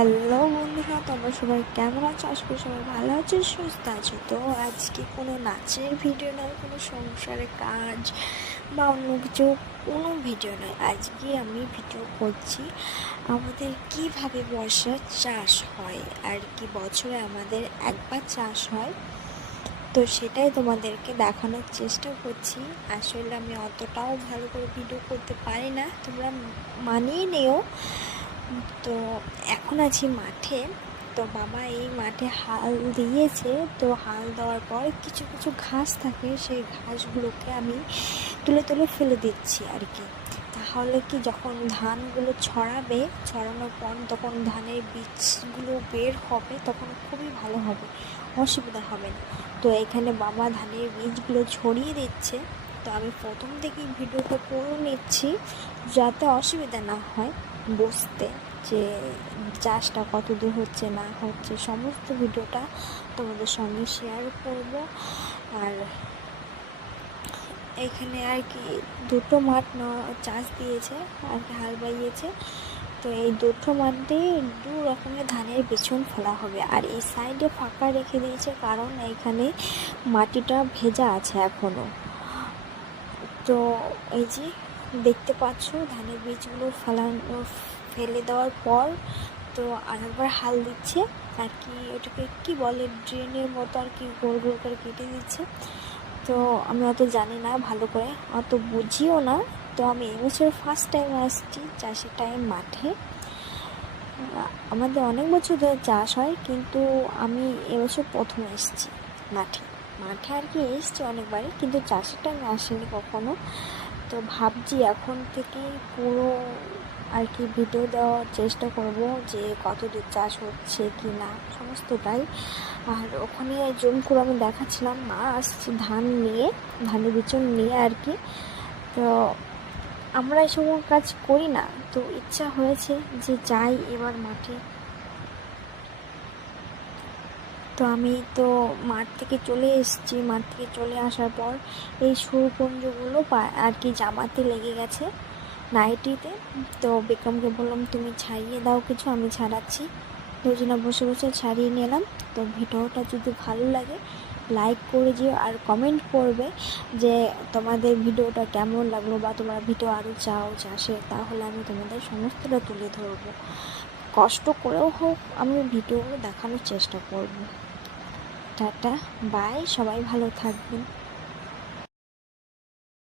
Hello বন্ধুরা, তোমরা সবাই কেমন আছো? আশা করি সবাই ভালো আছো, সুস্থ আছো। তো আজকে কোনো নাচের ভিডিও নয়, কোনো সংসারের কাজ বা অন্য কিছু কোনো ভিডিও নয়। আজকে আমি ভিডিও করছি আমাদের কিভাবে বর্ষার চাষ হয় আর কি। বছরে আমাদের একবার চাষ হয়, তো সেটাই তোমাদেরকে দেখানোর চেষ্টা করছি। আসলে আমি অতটাও ভালো করে ভিডিও করতে পারি না, তোমরা মানিয়ে নিও। তো এখন আছি মাঠে। তো বাবা এই মাঠে হাল দিয়েছে। তো হাল দেওয়ার পর কিছু কিছু ঘাস থাকে, সেই ঘাসগুলোকে আমি তুলে তুলে ফেলে দিচ্ছি আর কি। তাহলে কি যখন ধানগুলো ছড়ানোর পর তখন ধানের বীজগুলো বের হবে, তখন খুবই ভালো হবে, অসুবিধা হবে না। তো এখানে বাবা ধানের বীজগুলো ছড়িয়ে দিচ্ছে। তো আমি প্রথম থেকেই ভিডিওটা করে নিচ্ছি যাতে অসুবিধা না হয় বুঝতে, যে চাষটা কত দূর হচ্ছে না হচ্ছে, সমস্ত ভিডিওটা তোমাদের সঙ্গে শেয়ার করব। আর এখানে আর কি দুটো মাঠ চাষ দিয়েছে আর কি, হাল বাইয়েছে। তো এই দুটো মাঠে দু রকমের ধানের বিচুন ফেলা হবে, আর এই সাইডে ফাঁকা রেখে দিয়েছে কারণ এইখানে মাটিটা ভেজা আছে এখনও। তো এই যে দেখতে পাচ্ছ ধানের বীজগুলো ফেলে দেওয়ার পর তো আরেকবার হাল দিচ্ছে আর কি। ওটাকে কি বলে, ড্রেনের মতো আর কি, গোল গোল করে কেটে দিচ্ছে। তো আমি অত জানি না ভালো করে, অত বুঝিও না। তো আমি এবছর ফার্স্ট টাইম আসছি চাষের টাইম মাঠে। আমাদের অনেক বছর ধরে চাষ হয়, কিন্তু আমি এবছর প্রথম এসেছি মাঠে। মাঠে আর কি এসেছি অনেকবারই, কিন্তু চাষের টাইমে আসিনি কখনো। তো ভাবছি এখন থেকেই পুরো আর কি ভিডিও দেওয়ার চেষ্টা করব, যে কত দূর চাষ হচ্ছে কি না সমস্তটাই। আর ওখানে জুম করে আমি দেখাচ্ছিলাম, মা আসছে ধানের বিচুন নিয়ে আর কি। তো আমরা এসব কাজ করি না, তো ইচ্ছা হয়েছে যে যাই এবার মাঠে। তো আমি তো মাঠ থেকে চলে এসেছি। মাঠ থেকে চলে আসার পর এই সুরকুঞ্জগুলো আর কি জামাতে লেগে গেছে, নাইটিতে। তো বিক্রমকে বললাম তুমি ছাড়িয়ে দাও কিছু, আমি ছাড়াচ্ছি। দুজনে বসে বসে ছাড়িয়ে নিলাম। তো ভিডিওটা যদি ভালো লাগে লাইক করে দিও আর কমেন্ট করবে যে তোমাদের ভিডিওটা কেমন লাগলো, বা তোমরা ভিডিও আরও চাও চাষে, তাহলে আমি তোমাদের সমস্তটা তুলে ধরবো। কষ্ট করেও হোক আমি ভিডিওগুলো দেখানোর চেষ্টা করব। টাটা, বাই, সবাই ভালো থাকবেন।